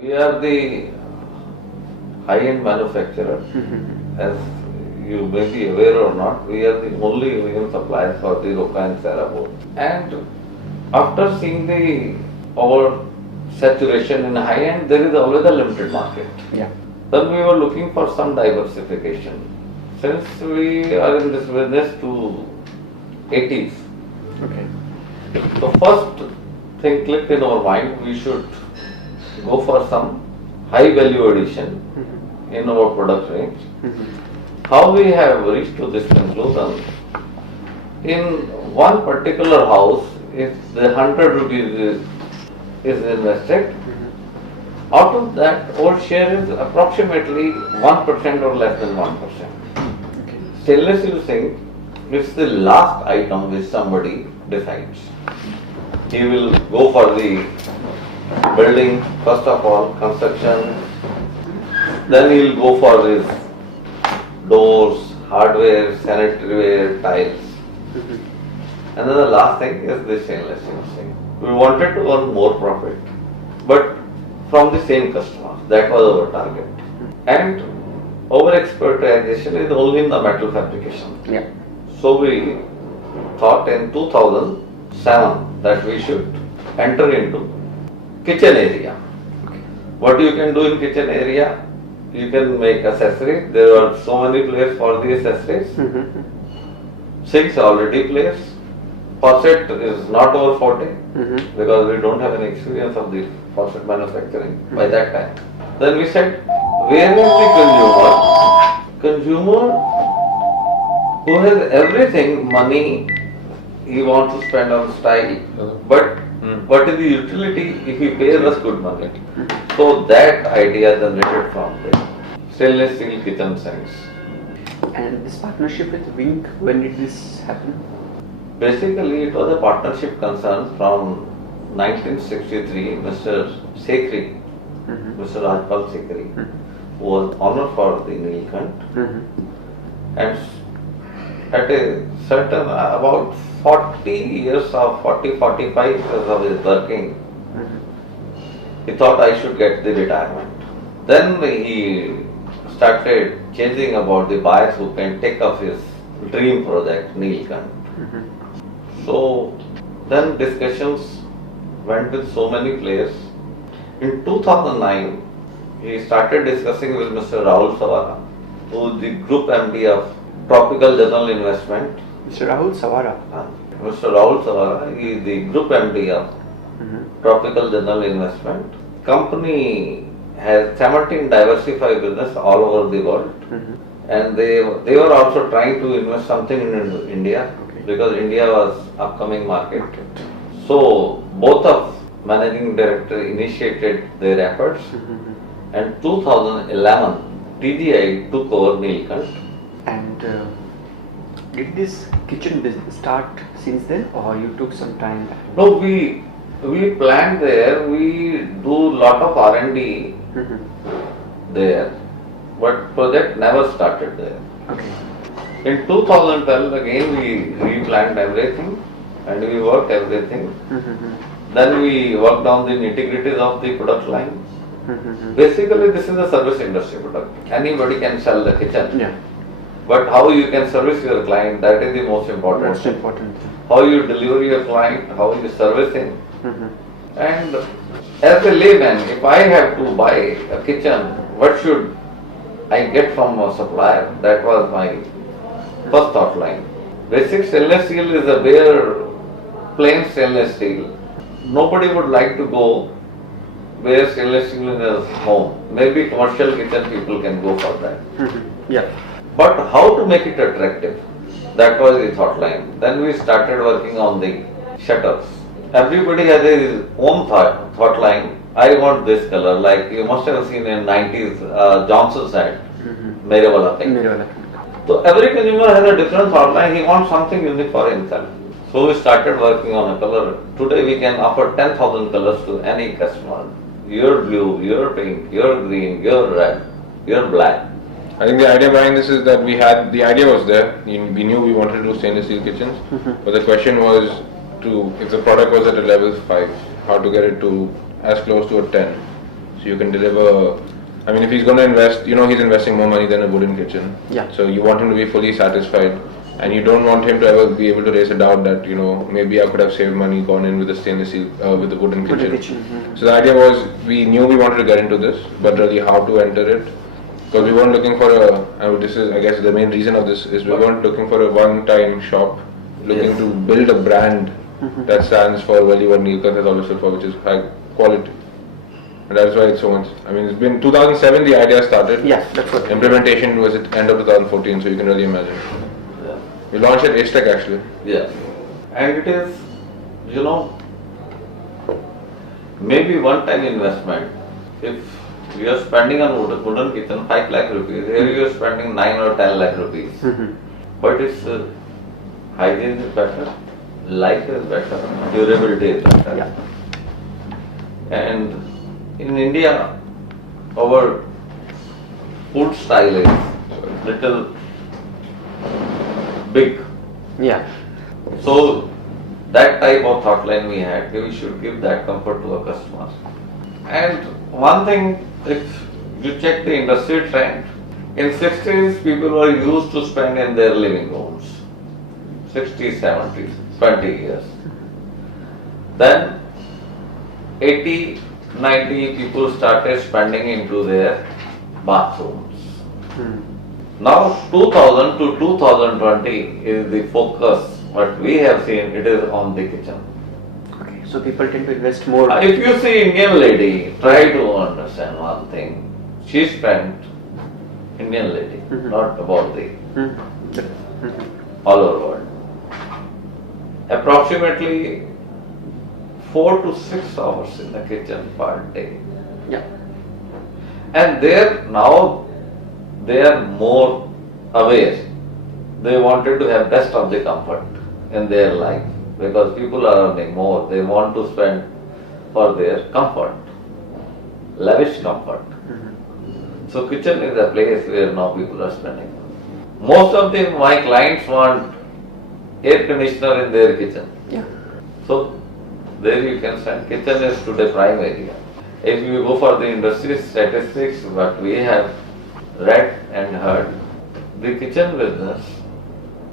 We are the high-end manufacturer. As you may be aware or not, we are the only OEM suppliers for the Roka and Sarah board. And after seeing our saturation in high-end, there is always a limited market. Yeah. Then we were looking for some diversification. Since we are in this business to 80s, Okay. the first thing clicked in our mind, we should go for some high value addition in our product range. How we have reached to this conclusion? In one particular house, if the 100 rupees is invested, out of that our share is approximately 1% or less than 1%. Stainless steel sink is the last item which somebody decides. He will go for the building, first of all, construction, then he will go for his doors, hardware, sanitary ware, tiles. And then the last thing is the stainless steel sink. We wanted to earn more profit, but from the same customers. That was our target. And our expertization is only in the metal fabrication. Yeah. So we thought in 2007 that we should enter into kitchen area. What you can do in kitchen area? You can make accessories. There are so many players for the accessories. Sinks already players. Faucet is not our forte because we don't have any experience of the faucet manufacturing by that time. Then we said, where is the consumer? Consumer who has everything, money, he wants to spend on style, but what is the utility if he pays us good money? So that idea generated from the stainless steel kitchen sinks. And this partnership with Wink, when did this happen? Basically, it was a partnership concern from 1963. Mr. Sekhri, Mr. Rajpal Sekhri, who was honored for the Nilkant, and at a certain about 40 years of 45 years of his working, he thought I should get the retirement. Then he started changing about the buyers who can take up his dream project, Nilkant. So then discussions went with so many players. In 2009, he started discussing with Mr. Rohan Savara, who is the Group MD of Tropical General Investment. Mr. Rohan Savara. Mr. Rohan Savara is the Group MD of Tropical General Investment. Company has 17 diversified business all over the world, and they were also trying to invest something in India because India was upcoming market. So both of managing director initiated their efforts, and 2011 TGI took over Nilkant. And did this kitchen business start since then, or you took some time? No, we planned there. We do lot of R&D there, but project never started there. Okay. In 2012 again we replanned everything and we worked everything. Then we worked on the nitty-gritties of the product line. Basically this is a service industry product. Anybody can sell the kitchen. Yeah. But how you can service your client, that is the most important. Most important. How you deliver your client, how you service him. And as a layman, if I have to buy a kitchen, what should I get from a supplier? That was my first thought line. Basic stainless steel is a bare, plain stainless steel. Nobody would like to go where stainless steel in his home. Maybe commercial kitchen people can go for that. Yeah. But how to make it attractive? That was the thought line. Then we started working on the shutters. Everybody has his own thought line. I want this color. Like you must have seen in 90s, Johnson said, Mere wala pink. So every consumer has a different thought line. He wants something unique for himself. So we started working on a color. Today we can offer 10,000 colors to any customer. Your blue, your pink, your green, your red, your black. I think the idea behind this is that the idea was there. We knew we wanted to do stainless steel kitchens, but the question was if the product was at a level 5, how to get it to as close to a 10. So you can deliver. I mean, if he's going to invest, he's investing more money than a wooden kitchen. Yeah. So you want him to be fully satisfied, and you don't want him to ever be able to raise a doubt that maybe I could have saved money, gone in with a stainless steel, with the wooden kitchen. So the idea was, we knew we wanted to get into this, but really how to enter it, because we weren't looking for this is, I guess, the main reason of this is we weren't looking for a one-time shop, looking to build a brand that stands for value what Neelkanth has always stood for, which is high quality. And that's why it's so much. I mean, it's been 2007 the idea started. Yeah, that's what. Implementation was at end of 2014, so you can really imagine. Yeah. We launched at H Tech actually. Yeah. And it is, maybe one-time investment. If you are spending on wooden kitchen 5 lakh rupees, here you are spending 9 or 10 lakh rupees. But it's hygiene is better, life is better, durability is better. Yeah. And in India, our food style is little big. Yeah. So that type of thought line we had, we should give that comfort to our customers. And one thing, if you check the industry trend, in 60s people were used to spend in their living rooms, 60s, 70s, 20 years. Then 80, 90 people started spending into their bathrooms. Now 2000 to 2020 is the focus. What we have seen, it is on the kitchen. Okay, so people tend to invest more. If you see Indian lady, try to understand one thing. She spent, Indian lady, not about the all over world, approximately 4 to 6 hours in the kitchen per day. Yeah. And now they are more aware. They wanted to have best of the comfort in their life because people are earning more. They want to spend for their comfort, lavish comfort. So kitchen is a place where now people are spending. Most of my clients want air conditioner in their kitchen. Yeah. So there you can send. Kitchen is today prime area. If you go for the industry statistics, what we have read and heard, the kitchen business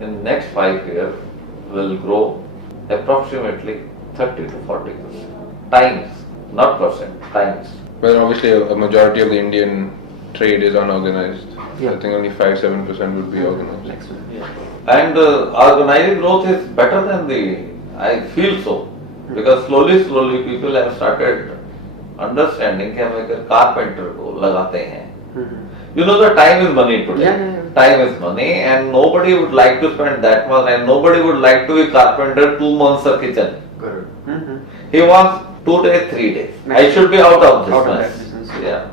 in next 5 years will grow approximately 30 to 40%. Times, not percent, times. Well, obviously a majority of the Indian trade is unorganized. Yeah. I think only 5-7% would be organized. Next one. And organized growth is better than I feel so. Because slowly people have started understanding कि हम एक carpenter को लगाते हैं. The time is money today. Yeah. Time is money and nobody would like to spend that much and nobody would like to be carpenter 2 months a kitchen. Correct. He wants 2 days, 3 days. I should be out of this mess. Yeah.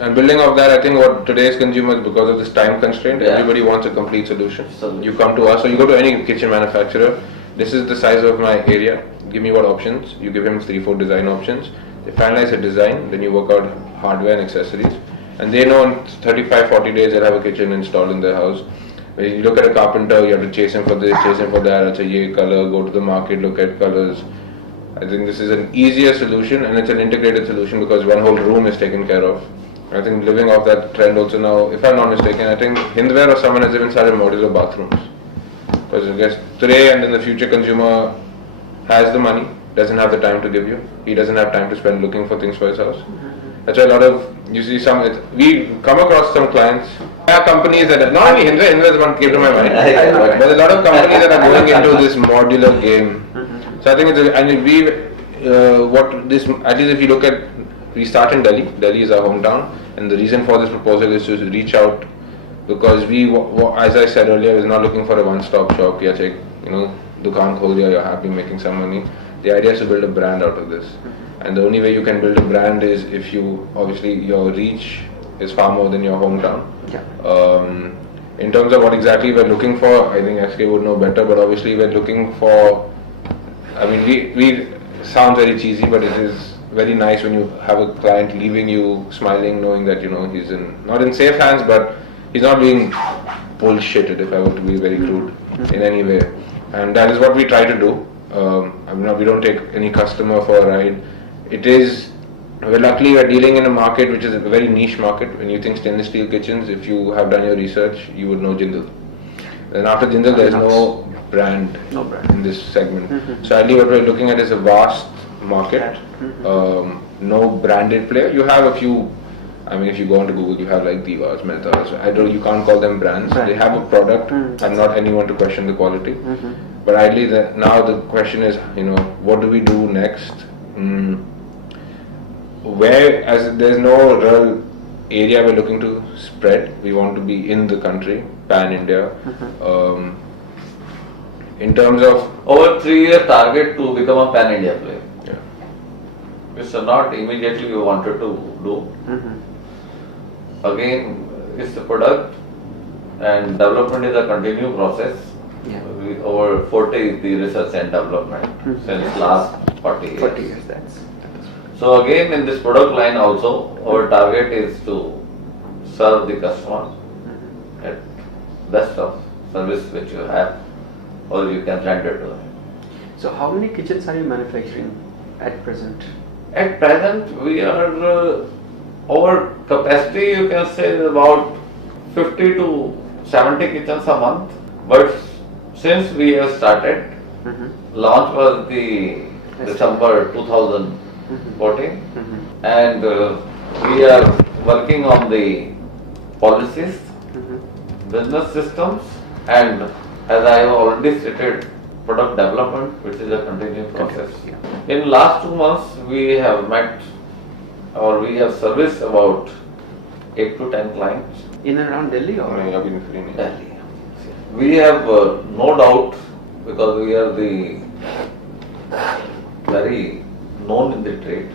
And building off that, I think what today's consumers, because of this time constraint, Yeah. everybody wants a complete solution. Solution. You come to us, or you go to any kitchen manufacturer, this is the size of my area, give me what options, you give him 3-4 design options, they finalize a design, then you work out hardware and accessories, and they know in 35-40 days they'll have a kitchen installed in their house. When you look at a carpenter, you have to chase him for this, chase him for that, it's a ye color, go to the market, look at colors. I think this is an easier solution and it's an integrated solution because one whole room is taken care of. I think living off that trend also now, if I'm not mistaken, I think Hindware or someone has even started modular bathrooms. Because I guess today and in the future consumer has the money, doesn't have the time to give you. He doesn't have time to spend looking for things for his house. That's why a lot of, you see we come across some clients, there are companies that are, not only Hindware is one came to my mind, but a lot of companies that are going into this modular game. So I think at least if you look at, we start in Delhi. Delhi is our hometown, and the reason for this proposal is to reach out because as I said earlier, is not looking for a one-stop shop. Yeah, check, dukaan khol diya, you're happy making some money. The idea is to build a brand out of this, and the only way you can build a brand is if you obviously your reach is far more than your hometown. Yeah. In terms of what exactly we're looking for, I think SK would know better. But obviously, we're looking for. I mean, we sounds very cheesy, but it is very nice when you have a client leaving you smiling, knowing that he's not in safe hands, but he's not being bullshitted, if I were to be very crude in any way. And that is what we try to do. We don't take any customer for a ride. It is Well, luckily we're dealing in a market which is a very niche market. When you think stainless steel kitchens, if you have done your research, you would know Jindal. Then after Jindal, there's no brand, in this segment. So ideally what we're looking at is a vast market, no branded player. You have a few, I mean if you go onto Google, you have like Divas, Mehtas, you can't call them brands. They have a product. I'm not anyone to question the quality. But ideally now the question is, what do we do next? Where, as there's no real area we're looking to spread, we want to be in the country, pan-India. In terms of our 3-year target to become a pan-India player. Yeah. It's not immediately we wanted to do. Again, it's the product and development is a continued process. Our forte is the research and development since last 40 years. 40 years, that's. So again, in this product line also, our target is to serve the customer at best of service which you have, or you can render to them. So how many kitchens are you manufacturing at present? At present, we are our capacity you can say is about 50 to 70 kitchens a month. But since we have started, launch was the December 2014, and we are working on the policies, business systems, and as I have already stated, product development, which is a continuous process. In last 2 months, we have met or we have serviced about 8 to 10 clients. In and around Delhi or? Delhi. We have no doubt, because we are the very known in the trade.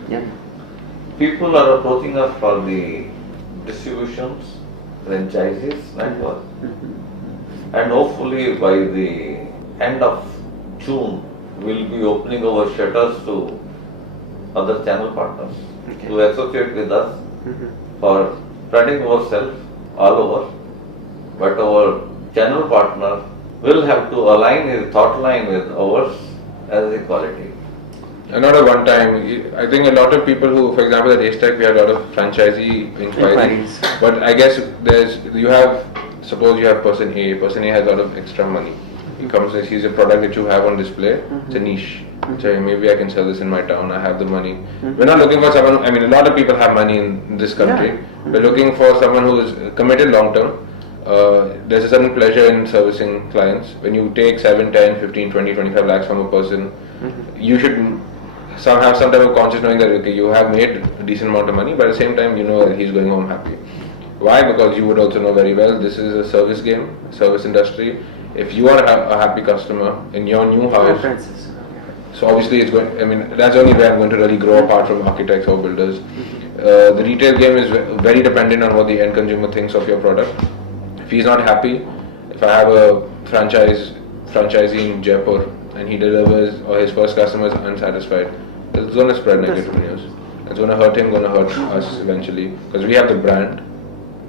People are approaching us for the distributions, franchises network, and hopefully by the end of June, we'll be opening our shutters to other channel partners to associate with us for spreading ourselves all over. But our channel partner will have to align his thought line with ours as the quality. And not a one time. I think a lot of people who, for example, at Acetech, we had a lot of franchisee inquiries. But I guess suppose you have person A has a lot of extra money. He comes and sees a product that you have on display, it's a niche. So maybe I can sell this in my town, I have the money. We're not looking for someone, I mean a lot of people have money in this country. We're looking for someone who is committed long term. There's a certain pleasure in servicing clients. When you take 7, 10, 15, 20, 25 lakhs from a person, you should have some type of conscious knowing that okay, you have made a decent amount of money, but at the same time you know that he's going home happy. Why? Because you would also know very well this is a service game, service industry. If you are a happy customer in your new house, so obviously it's going, I mean that's only where I'm going to really grow apart from architects or builders. The retail game is very dependent on what the end consumer thinks of your product. If he's not happy, if I have a franchisee in Jaipur and he delivers or his first customer is unsatisfied, it's going to spread negative news. It's going to hurt him, going to hurt us eventually, because we have the brand.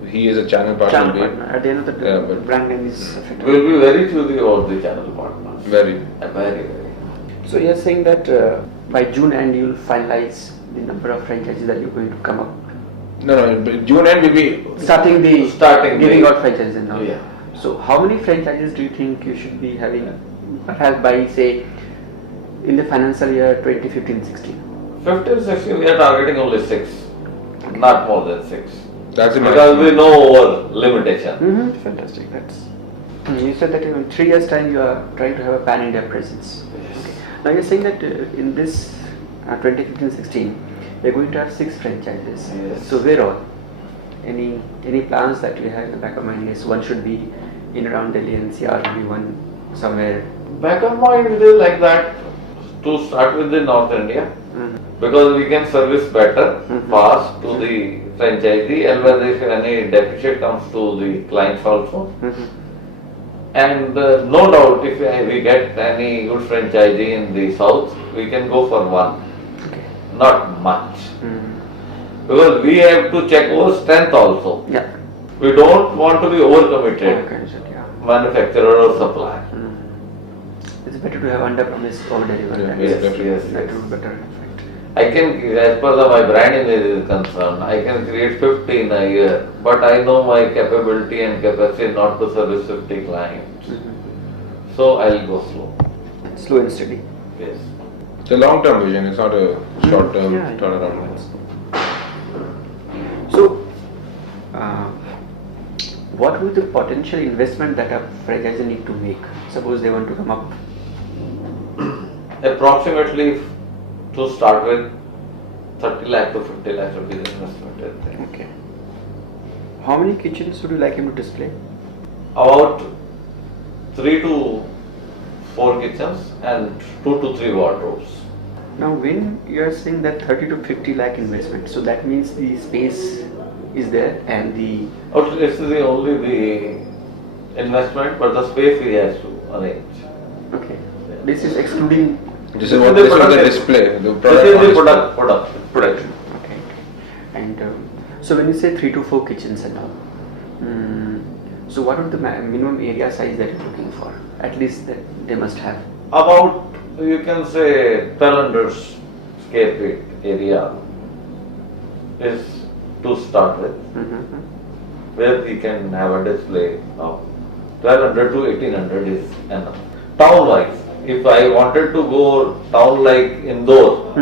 He is a channel partner. At the end of the day, brand name is affected. We'll be very choosy about the channel partners. Very. Very. So you're saying that by June end you'll finalize the number of franchises that you're going to come up. No, June end will be starting giving out franchises now. Yeah. So how many franchises do you think you should be having, perhaps by say in the financial year 2015-16? 15-16 we are targeting only 6, not more than 6. That's the because we know our limitation. Fantastic. You said that in 3 years time you are trying to have a pan-India presence. Yes. Okay. Now you're saying that in this 2015-16 you're going to have 6 franchises. Yes. So where all? Any plans that you have in the back of mind? Yes, one should be in around Delhi NCR, maybe one somewhere. Back of mind it is like that, to start with the North India, because we can service better, fast to the franchisee, and whether if any deficit comes to the clients also. And no doubt if we get any good franchisee in the south, we can go for one, not much. Because we have to check our strength also. We don't want to be overcommitted, manufacturer or supplier. It's better to have under promise over deliver. Yes. That would better affect. I can, as per my brand image is concerned, I can create 50 in a year, but I know my capability and capacity not to service 50 clients. So I'll go slow. Slow and steady. Yes. It's a long-term vision. It's not a short-term Yeah. turnaround. So, what would the potential investment that a franchisee need to make? Suppose they want to come up. Approximately to start with 30 lakh to 50 lakh rupees investment is there. Okay. How many kitchens would you like him to display? About 3 to 4 kitchens and 2 to 3 wardrobes. Now, when you are saying that 30 to 50 lakh investment, so that means the space is there and the. This is only the investment, but the space he has to arrange. Okay. This is excluding. This is the display. The This is the production. Okay. And so when you say 3 to 4 kitchens and all, so what are the minimum area size that you're looking for? At least that they must have. About, you can say, 1200 square feet area is to start with, where we can have a display of 1200 to 1800 is enough. Town wise, if I wanted to go town like Indore,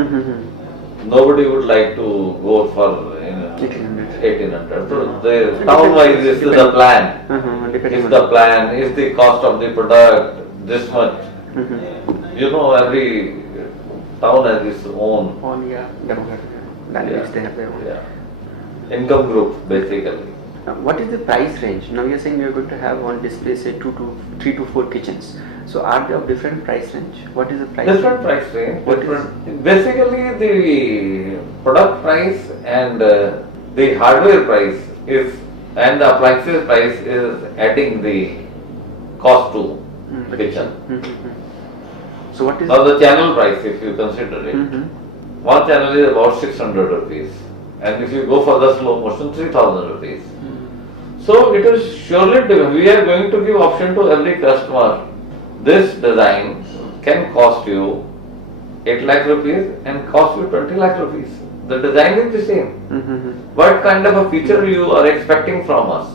nobody would like to go for 1800. So the town wise is the plan. If the plan is the cost of the product this much, you know, every town has its own Demographic dynamics, they have their own. income group basically. What is the price range? Now you're saying you're going to have on display say 3 to 4 kitchens. So are they of different price range? What is the price? Different price range. What Basically the product price and the hardware price is and the appliances price is adding the cost to the kitchen. So what is Now the channel price, if you consider it, one channel is about 600 rupees, and if you go for the slow motion, 3000 rupees. So it is surely we are going to give option to every customer. This design can cost you 8 lakh rupees and cost you 20 lakh rupees. The design is the same. What kind of a feature you are expecting from us?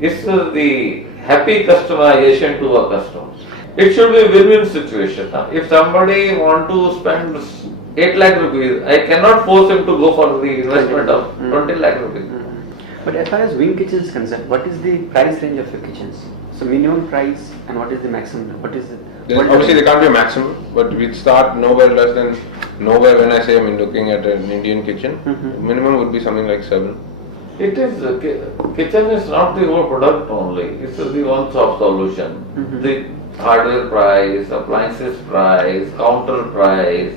It's the happy customization to a customer. It should be a win-win situation. If somebody want to spend 8 lakh rupees, I cannot force him to go for the investment of 20 lakh rupees. But as far as wing kitchen is concerned, what is the price range of your kitchens? So minimum price and what is the maximum? What is it? Obviously, there can't be a maximum, but we'd start nowhere less than when I say looking at an Indian kitchen, minimum would be something like 7. It is, kitchen is not the whole product only, it's the one-stop solution. The hardware price, appliances price, counter price,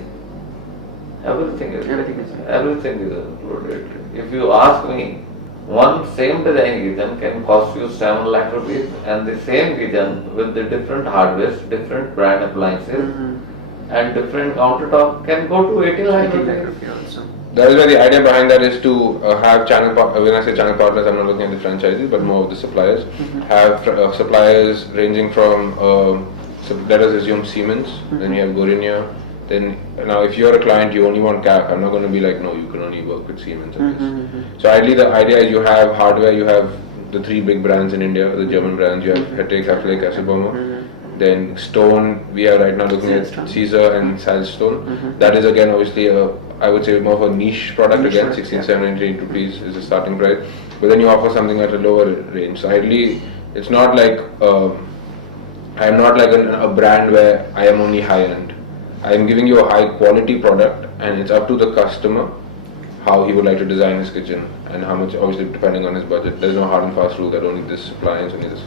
everything is included. If you ask me, one same design kitchen can cost you 7 lakh rupees, and the same kitchen with the different hardware, different brand appliances and different countertop can go to 18 lakh rupees also. That is where the idea behind that is to have when I say channel partners, I'm not looking at the franchises, but more of the suppliers. Have suppliers ranging from, let us assume Siemens, then you have Gorinia. Then now, if you're a client, you only want CAP. I'm not going to be like, no, you can only work with Siemens. So ideally, the idea is you have hardware. You have the 3 big brands in India, the German brands. You have Hettich, Affleck, Casaboma. Then Stone, we are right now looking at Caesar and Sandstone. That is again obviously I would say more of a niche product again. 16,798 rupees is the starting price. But then you offer something at a lower range. So ideally, it's not like I am not like a brand where I am only high end. I am giving you a high quality product, and it's up to the customer how he would like to design his kitchen and how much, obviously depending on his budget. There's no hard and fast rule that only this appliance, only this.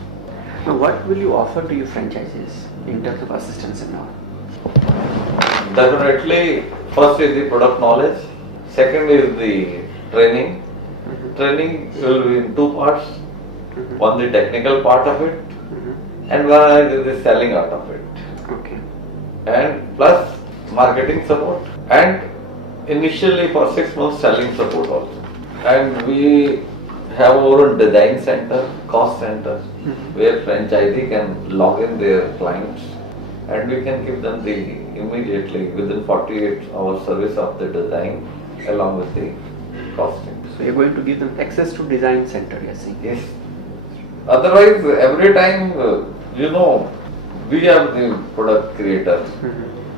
Now, what will you offer to your franchises in terms of assistance and all? Definitely, first is the product knowledge, second is the training. Training will be in 2 parts. One the technical part of it, and one is the selling out of it. Okay. And plus marketing support, and initially for 6 months selling support also. And we have our own design center, cost center, where franchisee can log in their clients and we can give them the immediately within 48 hours service of the design along with the costing. So you're going to give them access to design center, you're saying? Yes. Otherwise, every time, we are the product creator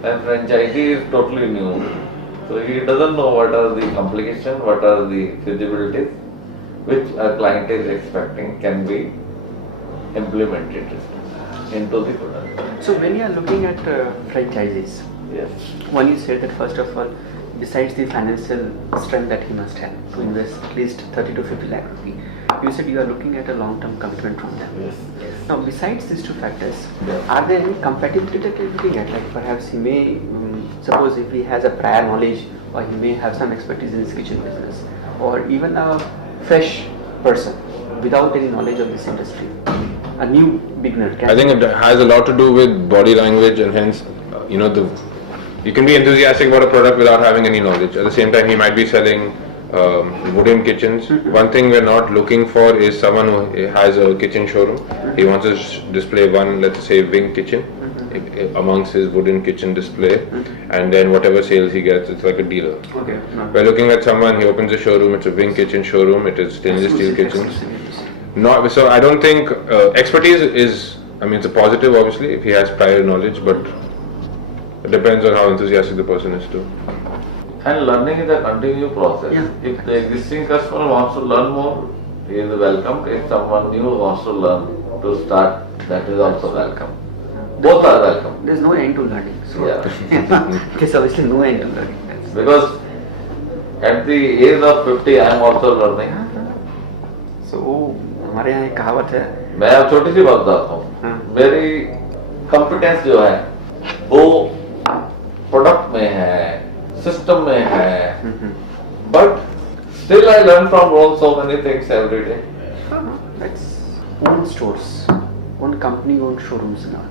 and franchisee is totally new. So he doesn't know what are the complications, what are the feasibilities, which a client is expecting can be implemented into the product. So when you are looking at franchises, Yes. one you said that first of all, besides the financial strength that he must have to invest at least 30 to 50 lakh rupee, you said you are looking at a long-term commitment from them. Yes. Now, besides these two factors, Yeah. are there any compatibility that you're looking at? Like perhaps he may, suppose if he has a prior knowledge, or he may have some expertise in his kitchen business, or even a fresh person without any knowledge of this industry, a new beginner. I think it has a lot to do with body language, and hence, you can be enthusiastic about a product without having any knowledge. At the same time, he might be selling wooden kitchens. One thing we're not looking for is someone who has a kitchen showroom. He wants to display one, let's say, wing kitchen amongst his wooden kitchen display, and then whatever sales he gets, it's like a dealer. Okay. We're looking at someone, he opens a showroom, it's a wing kitchen showroom, it is stainless steel kitchens. So I don't think expertise is, it's a positive obviously if he has prior knowledge, but it depends on how enthusiastic the person is too. And learning is a continuous process. Yeah. If the existing customer wants to learn more, he is welcome. If someone new wants to learn to start, that is also welcome. Both are welcome. There's no end to learning. So Yeah. there's obviously no end to learning. That's Because at the age of 50, I am also learning. So हमारे यहाँ एक कहावत है, मैं अब छोटी सी बात बताता हूँ. मेरी कॉम्पिटेंस जो है वो प्रोडक्ट में है, सिस्टम में है, but still I learn from Rohan so many things every day. that's own stores, own company, own showrooms now.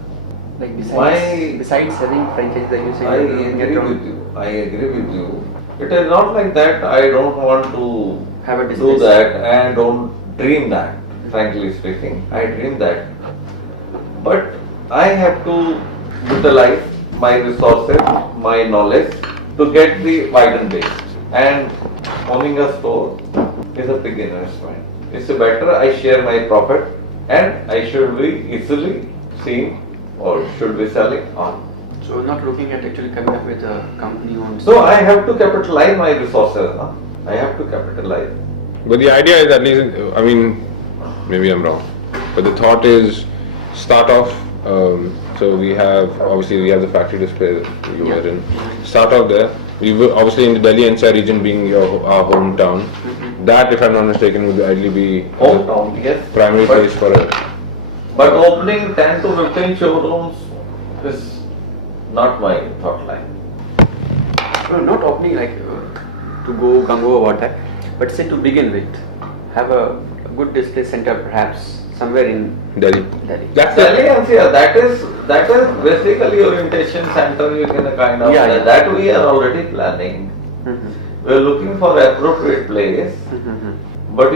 Like besides having franchise that you say I you're looking at agree your with you. I agree with you. It is not like that. I don't want to Have a do business. that and don't dream that. Frankly speaking, I dream that. But I have to utilize my resources, my knowledge to get the widened base. And owning a store is a big investment. It's better I share my profit and I should be easily seen or should be selling on. so not looking at actually coming up with a company owned. So I have to capitalize my resources. Huh? I have to capitalize. But the idea is at least, maybe I'm wrong, but the thought is start off, so we have the factory display that you were in. Start off there. We will obviously in the Delhi NCR region being our hometown. That, if I'm not mistaken, would ideally be Hometown, yes. primary place for it. But opening 10 to 15 showrooms is not my thought line. No, not opening like to go gung-ho about that, but say to begin with, have a good display center perhaps somewhere in Delhi. That's Delhi NCR, that is basically orientation center. You can kind of Yeah. that we are already planning. We are looking for appropriate place, but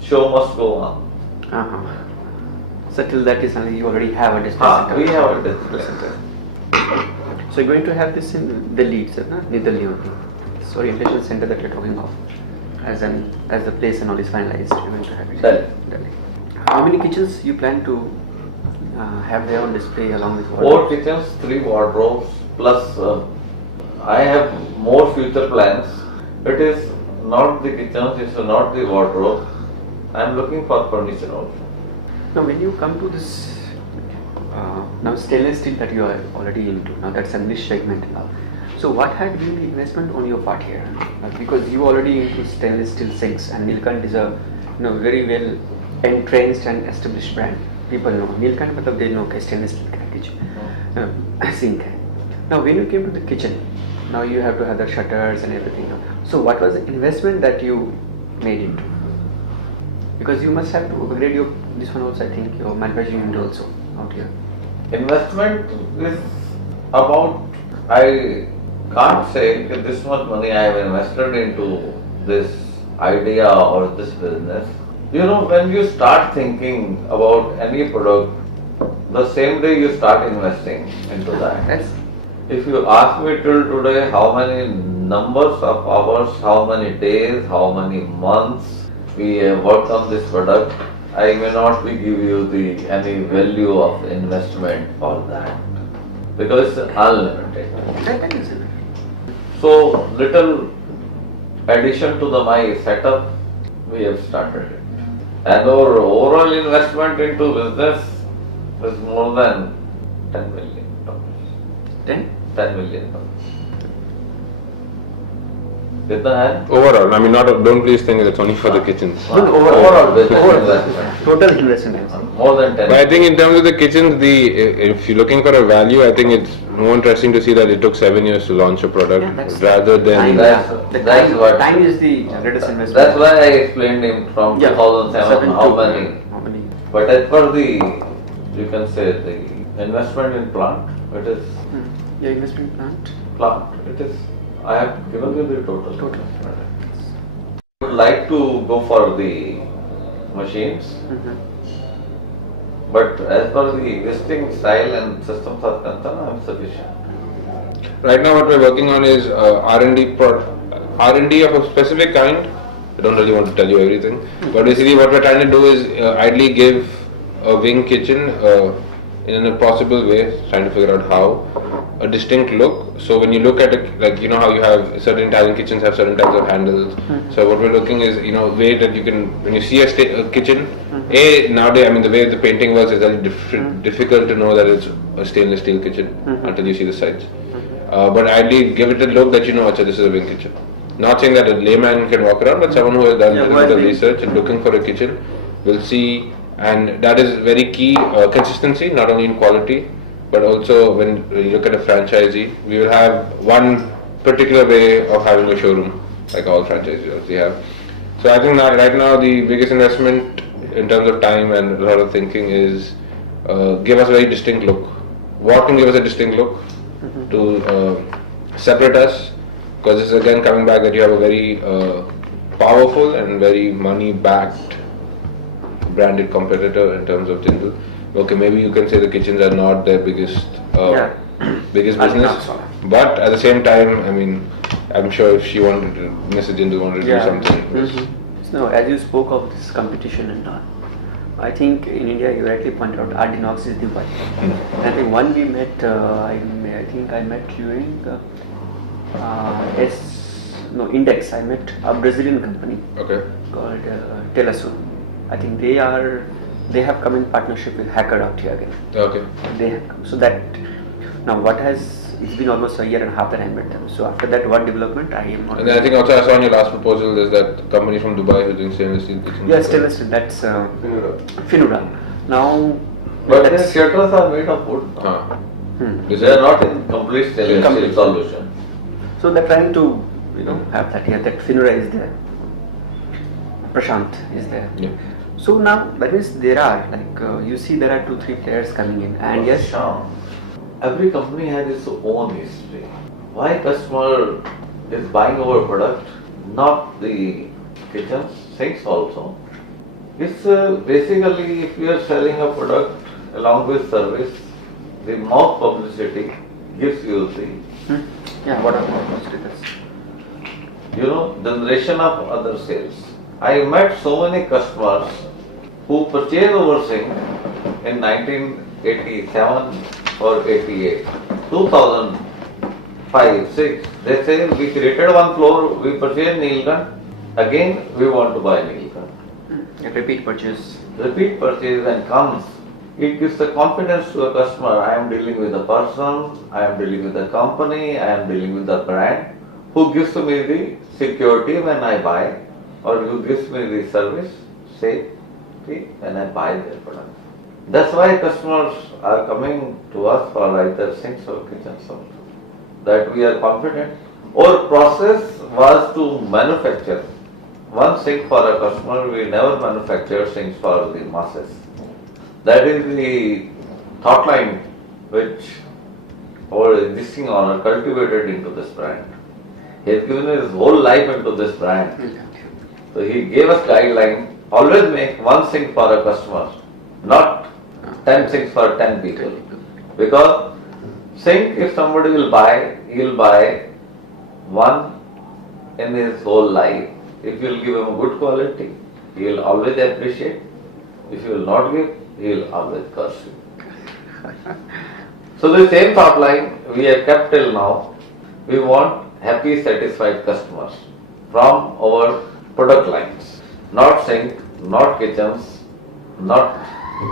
show must go on. So till that is something you already have a display center. We have a display center. So you're going to have this in Delhi itself, no? New Delhi only. This orientation center that you're talking of, as the place and all is finalized, you're going to have it. Delhi. How many kitchens you plan to have there on display along with 4 kitchens, 3 wardrobes, plus I have more future plans. It is not the kitchens, it's not the wardrobe. I am looking for furniture also. Now when you come to this now stainless steel that you are already into, now that's a niche segment now. So what had been the investment on your part here? Because you already into stainless steel sinks, and Nilkant is a very well entrenched and established brand. People know Nilkant, but they know stainless steel kitchen sink. Now when you came to the kitchen, now you have to have the shutters and everything. So what was the investment that you made into? Because you must have to upgrade this one also, I think, your manufacturing unit also out here. Investment is about, I can't say that this much money I have invested into this idea or this business. When you start thinking about any product, the same day you start investing into that. Yes. If you ask me till today how many numbers of hours, how many days, how many months we have worked on this product, I may not be give you any value of investment for that because it's unlimited. That is it. So little addition to my setup, we have started it. And our overall investment into business is more than $10 million. 10? $10 million. कितना है? Overall, I mean, don't please think it's only for the kitchens. Overall business investment. Total investment. More than 10. But I think in terms of the kitchens, if you're looking for a value, I think it's more interesting to see that it took 7 years to launch a product rather than. Time is the greatest investment. That's why I explained him from 2007 how many. But as per you can say the investment in plant, it is. Your investment Plant, it is. I have given you the total. I would like to go for the machines, but as per the existing style and systems are concerned, I am sufficient. Right now, what we're working on is R&D of a specific kind. I don't really want to tell you everything, but basically, what we're trying to do is ideally give a wing kitchen in a possible way, trying to figure out how, a distinct look. So when you look at it, like you know how you have certain Italian kitchens have certain types of handles. So what we're looking is way that you can, when you see a kitchen, nowadays, I mean the way the painting works is very difficult to know that it's a stainless steel kitchen until you see the sides. But ideally give it a look that this is a wing kitchen. Not saying that a layman can walk around, but someone who has done a little bit of research and looking for a kitchen will see. And that is very key, consistency, not only in quality, but also when you look at a franchisee, we will have one particular way of having a showroom, like all franchisees we have. So I think that right now the biggest investment in terms of time and a lot of thinking is give us a very distinct look. What can give us a distinct look to separate us? Because this is again coming back that you have a very powerful and very money-backed branded competitor in terms of Jindal. Okay, maybe you can say the kitchens are not their biggest business, but at the same time, I mean, I'm sure if Mrs. Jindal wanted to do something. No, as you spoke of this competition and all, I think in India you rightly pointed out Ardinox is the one. I think one we met, I think I met during Index. I met a Brazilian company called Telesun. I think they have come in partnership with Hacker out here again. Okay. They have come. So that now it's been almost a year and a half that I met them. So after that, what development I am not. And then I think also I saw in your last proposal there's that company from Dubai who's doing stainless steel kitchens. Yeah, stainless steel. That's Finura. Now. But their shutters are made of wood. They are not in complete stainless steel solution. So they're trying to have that here. That Finura is there. Prashant is there. Yeah. So now that means there are you see there are 2-3 players coming in and yes. Every company has its own history. Why customer is buying our product, not the kitchens, sinks also. It's basically if you are selling a product along with service, the mouth publicity gives you the what are the publicities? Generation of other sales. I met so many customers who purchased our sink in 1987 or 88, 2005, 6. They say we created one floor, we purchased Neelkan, again we want to buy Neelkan. Repeat purchase. Repeat purchase and comes. It gives the confidence to a customer. I am dealing with a person, I am dealing with a company, I am dealing with a brand who gives me the security when I buy, or who gives me the service, safety when I buy their product. That's why customers are coming to us for either sinks or kitchens also. That we are confident. Our process was to manufacture one sink for a customer. We never manufacture sinks for the masses. That is the thought line which our existing owner cultivated into this brand. He has given his whole life into this brand. So he gave us guideline, always make one sink for a customer, not 10 sinks for 10 people. Because sink, if somebody will buy, he will buy one in his whole life. If you will give him a good quality, he will always appreciate. If you will not give, he will always curse you. So the same thought line we have kept till now. We want happy, satisfied customers from our product lines. Not sink, not kitchens, not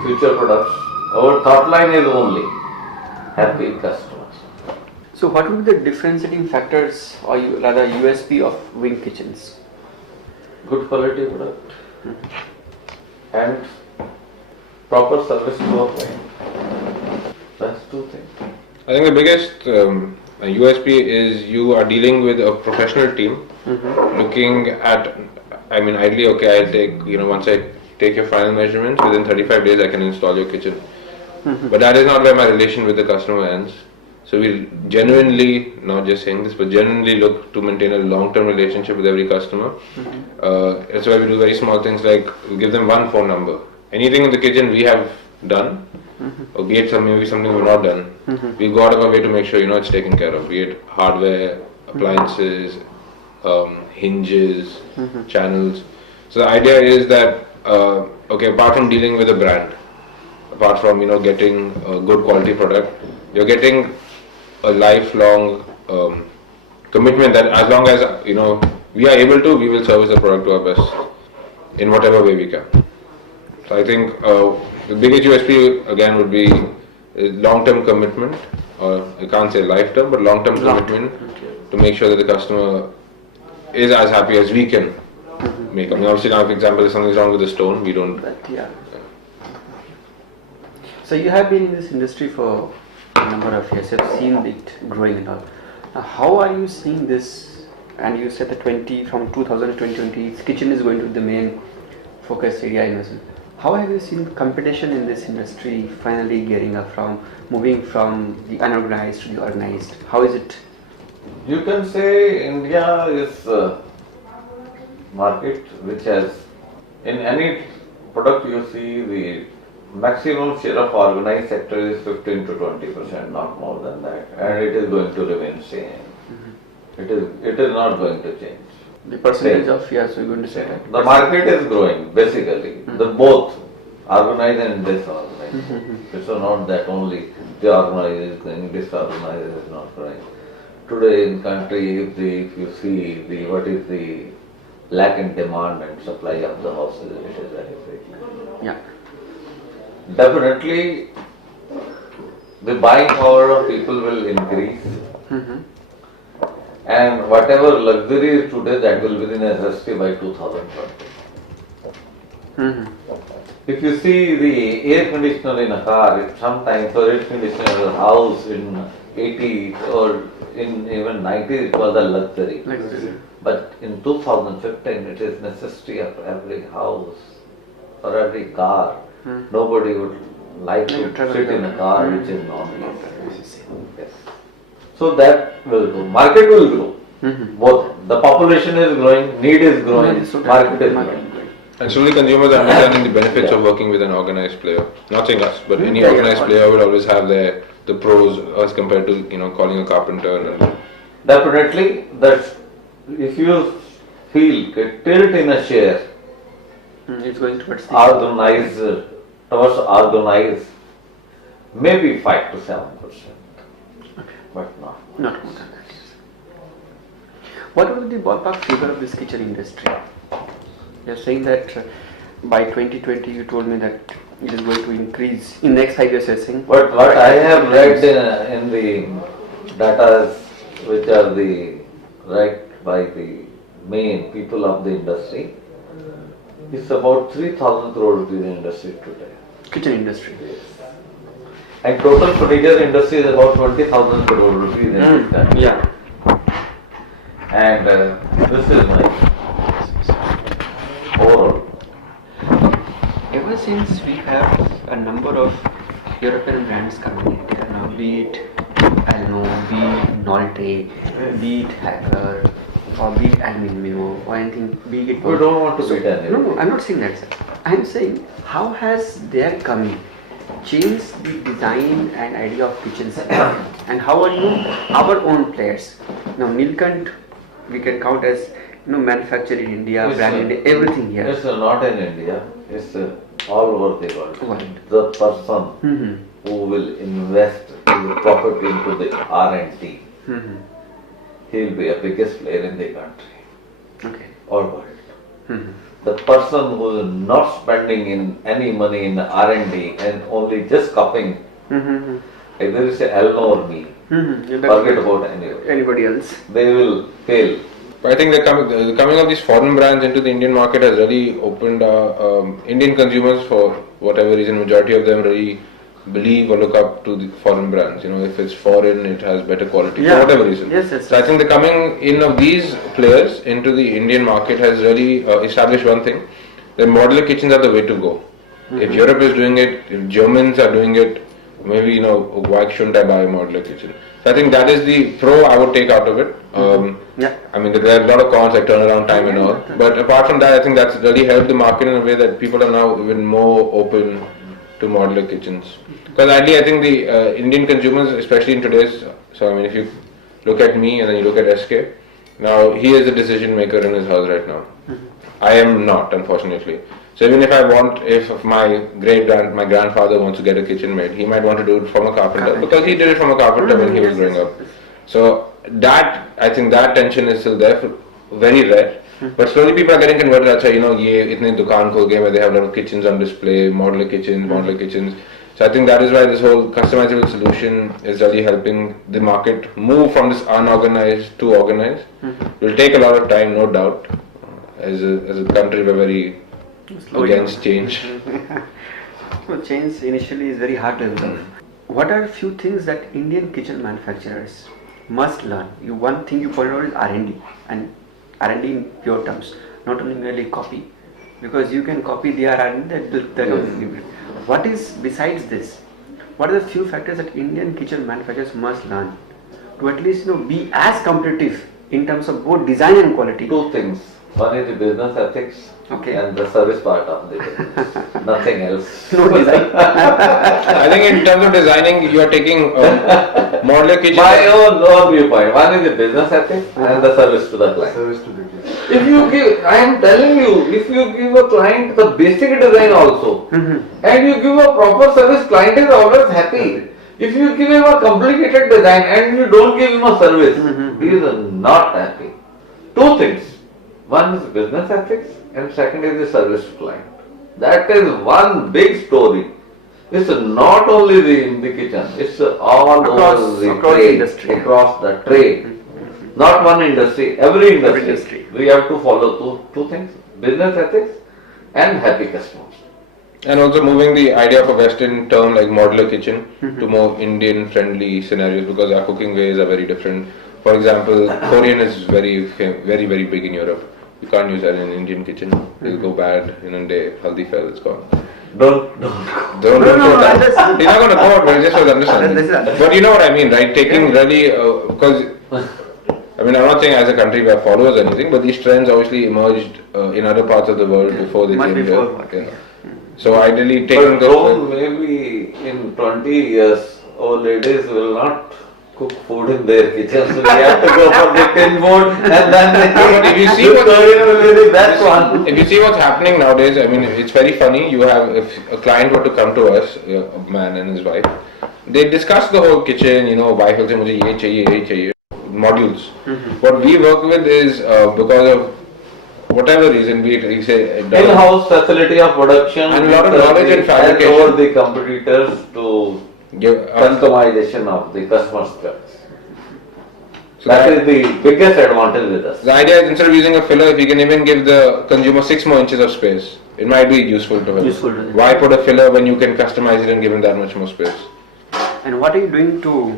future products. Our thought line is only happy customers. So what would be the differentiating factors or rather USP of Wing Kitchens? Good quality product and proper service to our client. That's two things. I think the biggest USP is you are dealing with a professional team, looking at, I mean, ideally, okay, I'll take, once I take your final measurements, within 35 days I can install your kitchen. But that is not where my relation with the customer ends. So we genuinely, not just saying this, but genuinely look to maintain a long-term relationship with every customer. That's why we do very small things like we give them one phone number. Anything in the kitchen we have done, or be it maybe something we've not done, we go out of our way to make sure it's taken care of. Be it hardware, appliances, hinges, channels. So the idea is that apart from dealing with a brand, apart from getting a good quality product, you're getting a lifelong commitment that as long as we are able to, we will service the product to our best in whatever way we can. So I think the biggest USP again would be long-term commitment, or I can't say lifetime, but long-term commitment to make sure that the customer is as happy as we can make. I mean, obviously now, for example, if something's wrong with the stone, we don't. So you have been in this industry for a number of years. You've seen it growing and all. Now, how are you seeing this? And you said that from 2000 to 2020, kitchen is going to be the main focus area investment. How have you seen competition in this industry finally getting up moving from the unorganized to the organized? How is it? You can say India is a market which has, in any product you see, the maximum share of organized sector is 15 to 20%, not more than that, and it is going to remain same. It is not going to change. The percentage of, yes, we're going to say that. The market is growing, basically. The both, organized and disorganized. It's not that only the organized is growing, disorganized is not growing. Today in country, if you see what is the lack in demand and supply of the houses, it is very big. Yeah. Definitely, the buying power of people will increase. And whatever luxury is today, that will be in necessity by 2020. If you see the air conditioner in a car, sometimes for air conditioner in a house in 80s or in even 90s, it was a luxury. But in 2015, it is necessity of every house or every car. Nobody would like to sit in a car which is non-AC. Yes. So that will grow. Market will grow. Both. The population is growing, need is growing, market is growing. And slowly consumers are understanding the benefits of working with an organized player. Not saying us, but any organized player will always have the pros as compared to calling a carpenter. Definitely, that if you feel tilt in a share, it's going towards organized, maybe 5 to 7%, but not more than that. What was the ballpark figure of this kitchen industry? You are saying that by 2020, you told me that it is going to increase in next 5 years. You are saying. But what I have read in the data, which are right by the main people of the industry, it's about 3,000 crore rupees industry today. Kitchen industry. Yes. And total furniture industry is about 20,000 crore rupees in this country. Yeah. And this is my overall. Ever since we have a number of European brands coming in, be it Nolte, be it Hacker, or be it Aluminium, or anything, be it. We don't want to beat anything. No, I'm not saying that, sir. I'm saying how has their coming changed the design and idea of kitchens? And how are our own players? Now Nilkant, we can count as manufactured in India, brand in India, everything here. It's not in India, it's all over the world. Right. The person who will invest his profit into the R&D, he will be a biggest player in the country or world. The person who is not spending in any money in R&D and only just copying, either it's Elno or me, forget about anybody else. They will fail. But I think the coming of these foreign brands into the Indian market has really opened Indian consumers, for whatever reason, majority of them really believe or look up to the foreign brands. If it's foreign, it has better quality, for whatever reason. Yes. So I think the coming in of these players into the Indian market has really established one thing: that modular kitchens are the way to go. If Europe is doing it, if Germans are doing it, maybe why shouldn't I buy a modular kitchen? So I think that is the pro I would take out of it. I mean, there are a lot of cons like turnaround time and all, but apart from that, I think that's really helped the market in a way that people are now even more open to modular kitchens. Because ideally, I think the Indian consumers, especially in today's, so I mean, if you look at me and then you look at SK, now he is a decision maker in his house right now. I am not, unfortunately. So even if my grandfather wants to get a kitchen made, he might want to do it from a carpenter because he did it from a carpenter when he was growing up. So I think that tension is still there, very rare. But slowly people are getting converted. ये इतने दुकान खोल गए where they have a lot of kitchens on display, modular kitchens. So I think that is why this whole customizable solution is really helping the market move from this unorganized to organized. It will take a lot of time, no doubt. As a country, we're very against change. Well, change initially is very hard to absorb. What are a few things that Indian kitchen manufacturers must learn? One thing you pointed out is R&D, and R&D in pure terms, not only merely copy, because you can copy the R&D that what is besides this? What are the few factors that Indian kitchen manufacturers must learn to at least be as competitive in terms of both design and quality? Two things. One is the business ethics and the service part of the business. Nothing else. No design. I think in terms of designing, you are taking modular kitchen. My own viewpoint. One is the business ethics and the service to the client. If you give, I am telling you, if you give a client the basic design also, and you give a proper service, client is always happy. If you give him a complicated design and you don't give him a service, he is not happy. Two things. One is business ethics and second is the service to client. That is one big story. It's not only in the kitchen, it's all over the trade, across the trade. Not one industry, every industry. We have to follow two things, business ethics and happy customers. And also moving the idea of a Western term like modular kitchen to more Indian friendly scenarios, because our cooking ways are very different. For example, Korean is very, very big in Europe. You can't use that in an Indian kitchen. It'll go bad in a day. Haldi fell, it's gone. Don't go that. You're not going to go out, but just for understanding. But you know what I mean, right? Taking really, because I mean, I'm not saying as a country we are followers or anything, but these trends obviously emerged in other parts of the world before they came here. So ideally taking those. Maybe in 20 years, old ladies will not cook food in their kitchens. So we have to go for the tin board and then if you see what's happening nowadays, I mean, it's very funny. You have, if a client were to come to us, a man and his wife, they discuss the whole kitchen, wife will say, "Mujhe ye chahiye, modules." What we work with is because of whatever reason, be it say in-house facility of production and a lot of knowledge and fabrication over the competitors to give customization of the customer's choice. So that is the biggest advantage with us. The idea is instead of using a filler, if you can even give the consumer 6 more inches of space, it might be useful to him. Why put a filler when you can customize it and give him that much more space? And what are you doing to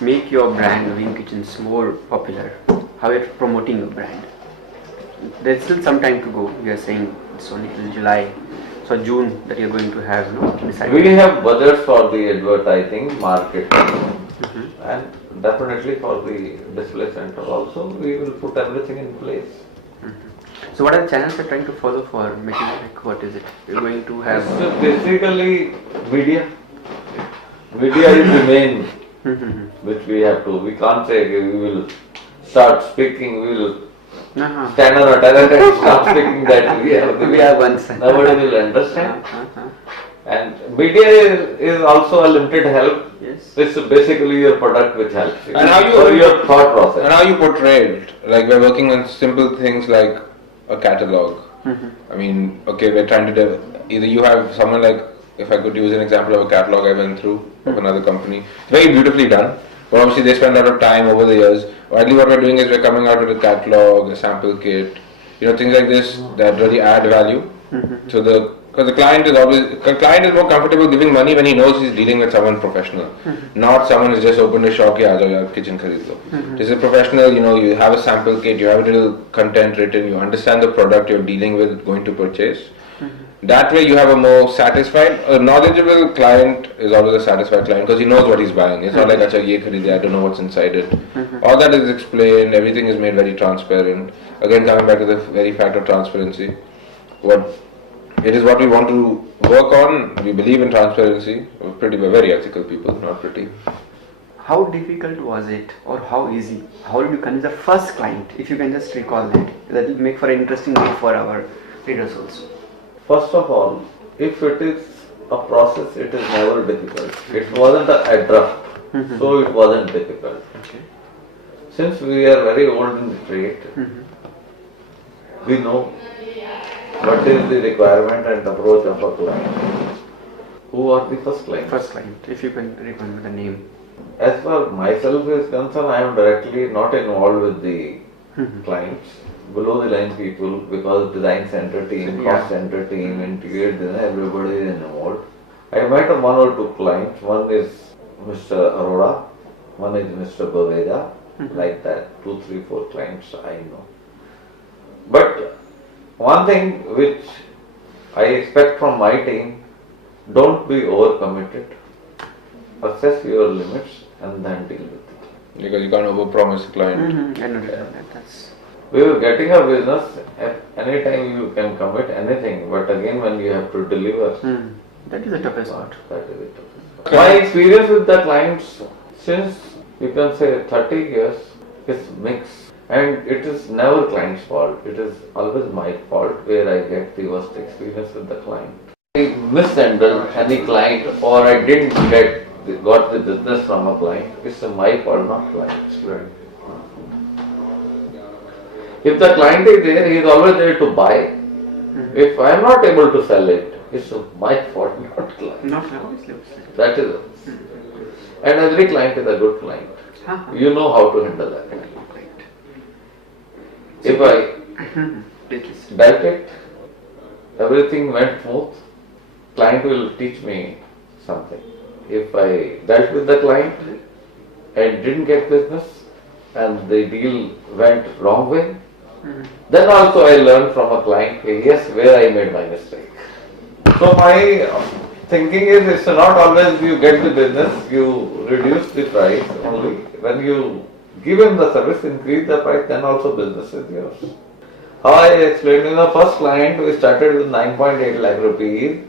make your brand, Wing Kitchens, more popular? How are you promoting your brand? There's still some time to go. We are saying it's only till July. So June that you're going to have decided. We have budgets for the advertising, marketing, and definitely for the display center also. We will put everything in place. So what are the channels you're trying to follow for making, like, what is it? You're going to have... So basically, media. Media is the main which we have to. We can't say okay, we will start speaking, we will stand on a terrace and start speaking that we have one side. Nobody will understand. And media is also a limited help. Yes. It's basically your product which helps you. And how you- or your thought process. And how you portray it. Like we're working on simple things like a catalog. I mean, okay, we're trying to either you have someone like, if I could use an example of a catalog I went through of another company, very beautifully done. But obviously they spend a lot of time over the years. Widely what we're doing is we're coming out with a catalog, a sample kit, things like this that really add value. So because the client is more comfortable giving money when he knows he's dealing with someone professional, not someone who's just opened a shop, ki aa jao yaar, kitchen khareed lo. This is a professional, you have a sample kit, you have a little content written, you understand the product you're dealing with, going to purchase. That way you have a more satisfied, a knowledgeable client is always a satisfied client because he knows what he's buying. It's not like, acha ye khareed hai, I don't know what's inside it. All that is explained, everything is made very transparent. Again, coming back to the very fact of transparency, it is what we want to work on. We believe in transparency. We're very ethical people, not pretty. How difficult was it, or how easy? How did you convince the first client? If you can just recall that, that will make for an interesting read for our readers also. First of all, if it is a process, it is never difficult. It wasn't a draft, so it wasn't difficult. Okay. Since we are very old in the trade, we know what is the requirement and approach of a client. Who are the first clients? First client, if you can remember the name. As far myself is concerned, I am directly not involved with the clients, below the line people, because design center team, cost center team, integrated design, everybody is involved. I met one or two clients. One is Mr. Arora, one is Mr. Baveda, like that, 2, 3, 4 clients I know. But one thing which I expect from my team, don't be overcommitted. Assess your limits and then deal with it. Because you can't overpromise the client. I know that. We were getting a business, at any time you can commit anything, but again when you have to deliver, that is the toughest part. that is the toughest part. My experience with the clients since you can say 30 years is mixed. And it is never client's fault, it is always my fault where I get the worst experience with the client. I mishandle any client or I didn't got the business from a client, it's my fault, not client's. Right. If the client is there, he is always there to buy. If I am not able to sell it, it's my fault, not client. Not obviously. That is it. And every client is a good client. You know how to handle that client. If I dealt it, everything went smooth, client will teach me something. If I dealt with the client and didn't get business and the deal went wrong way, then also I learned from a client, yes, where I made my mistake. So my thinking is it's not always you get the business, you reduce the price only. When you give him the service, increase the price, then also business is yours. How I explained in the first client, we started with 9.8 lakh rupees,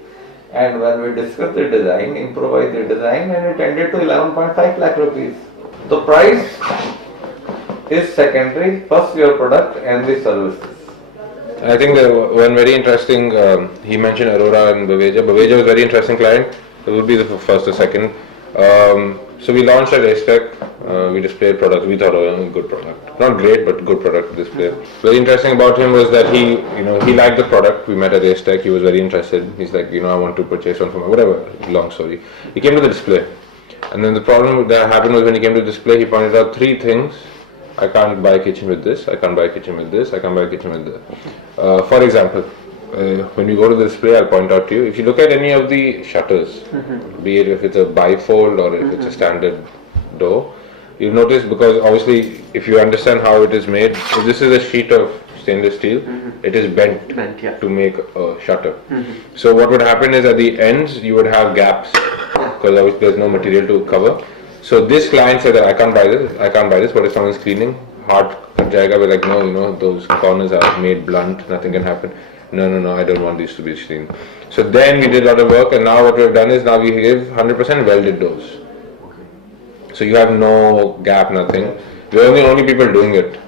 and when we discussed the design, improvised the design, and it ended to 11.5 lakh rupees. The price is secondary, first your product and the services. I think one very interesting, he mentioned Aurora and Baveja. Baveja was a very interesting client. It would be the first or second. So we launched a race tech. We displayed product. We thought it was a good product. Not great, but good product to display. Very interesting about him was that he liked the product. We met at race tech. He was very interested. He's like, I want to purchase one from whatever. Long story. He came to the display, and then the problem that happened was when he came to the display, he pointed out 3 things. I can't buy a kitchen with this. I can't buy a kitchen with this. I can't buy a kitchen with this. For example, when you go to the display, I'll point out to you, if you look at any of the shutters, be it if it's a bifold or if it's a standard door, you'll notice, because obviously if you understand how it is made, if this is a sheet of stainless steel, it is bent to make a shutter. So what would happen is at the ends you would have gaps because obviously there's no material to cover. So this client said that I can't buy this, but if someone's cleaning, heart cut jayega, we're like, no, those corners are made blunt, nothing can happen. No, I don't want these to be seen. So then we did a lot of work, and now what we've done is now we give 100% welded doors. So you have no gap, nothing. We're the only people doing it.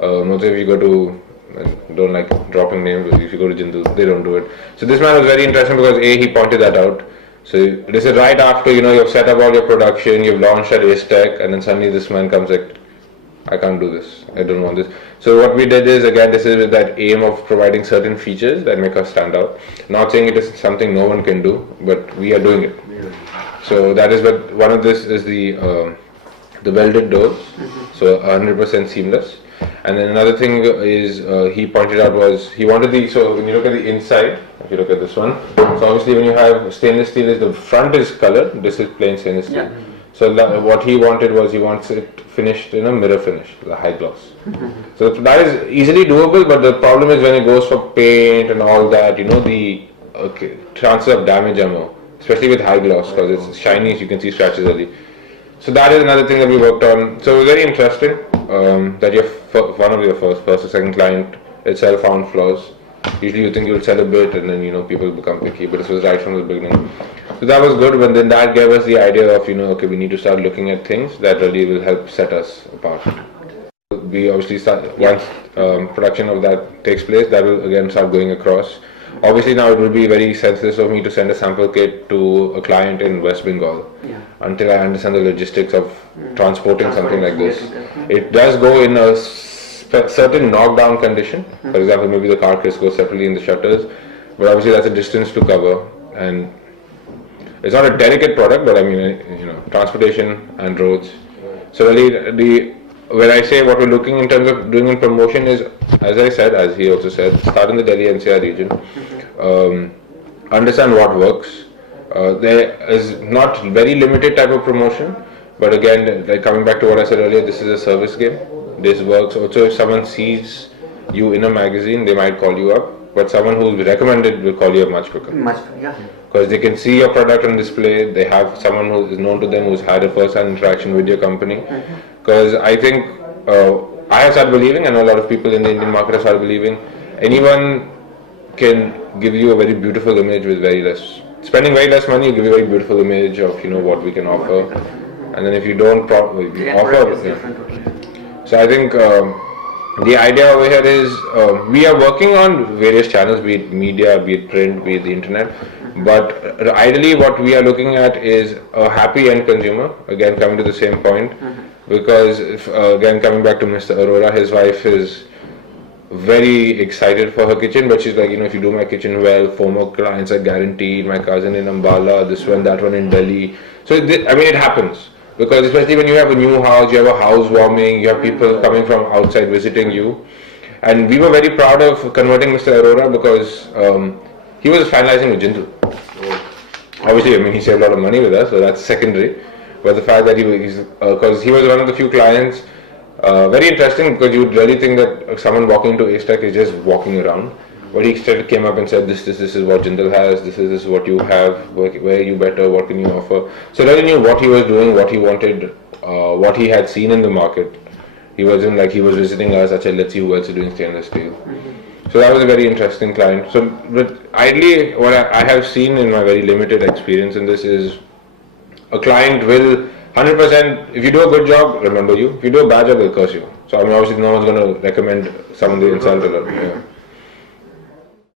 Not if you go to, I don't like dropping names, but if you go to Jindal, they don't do it. So this man was very interesting because he pointed that out. So this is right after, you've set up all your production, you've launched at Ace Tech, and then suddenly this man comes like, I can't do this, I don't want this. So what we did is, again, this is with that aim of providing certain features that make us stand out. Not saying it is something no one can do, but we are doing it. So that is what, one of this is the welded doors, so 100% seamless. And then another thing is he pointed out was he wanted so when you look at the inside, if you look at this one, so obviously when you have stainless steel, is the front is colored, this is plain stainless steel. Yeah. So what he wanted was he wants it finished in a mirror finish, the high gloss. So that is easily doable, but the problem is when it goes for paint and all that, the chances of damage are more, especially with high gloss because it's shiny, so you can see scratches early. So that is another thing that we worked on. So it was very interesting that one of your first or second client itself found flaws. Usually you think you'll sell a bit and then people become picky, but this was right from the beginning. So that was good, but then that gave us the idea of okay, we need to start looking at things that really will help set us apart. We obviously start once production of that takes place, that will again start going across. Obviously now it will be very senseless of me to send a sample kit to a client in West Bengal until I understand the logistics of transporting something like this. It does go in a certain knockdown condition. For example, maybe the carcass goes separately in the shutters, but obviously that's a distance to cover, and it's not a delicate product, but I mean, transportation and roads. So really, when I say what we're looking in terms of doing in promotion is, as I said, as he also said, start in the Delhi NCR region, understand what works. There is not very limited type of promotion, but again, like coming back to what I said earlier, this is a service game. This works. Also, if someone sees you in a magazine, they might call you up, but someone who is recommended will call you up much quicker. Because they can see your product on display, they have someone who is known to them who's had a first-hand interaction with your company. Because I think I have started believing, and a lot of people in the Indian market have started believing, anyone can give you a very beautiful image with very less. Spending very less money, you give you a very beautiful image of what we can offer, and then if you don't offer. So I think the idea over here is we are working on various channels, be it media, be it print, be it the internet. But ideally what we are looking at is a happy end consumer, again coming to the same point, because again coming back to Mr. Arora, his wife is very excited for her kitchen, but she's like, if you do my kitchen well, 4 more clients are guaranteed, my cousin in Ambala, this one, that one in Delhi. So it happens, because especially when you have a new house, you have a housewarming, you have people coming from outside visiting you. And we were very proud of converting Mr. Arora because he was finalizing with Jindal. Obviously, he saved a lot of money with us, so that's secondary. But the fact that because he was one of the few clients, very interesting, because you would really think that someone walking into Ace Tech is just walking around. But he straight came up and said, this is what Jindal has, this is what you have, where are you better, what can you offer. So really knew what he was doing, what he wanted, what he had seen in the market. He wasn't like he was visiting us, I said, let's see who else is doing stainless steel. So that was a very interesting client. So, but ideally, what I have seen in my very limited experience in this is a client will 100%, if you do a good job, remember you. If you do a bad job, they'll curse you. So obviously no one's going to recommend someone they insult or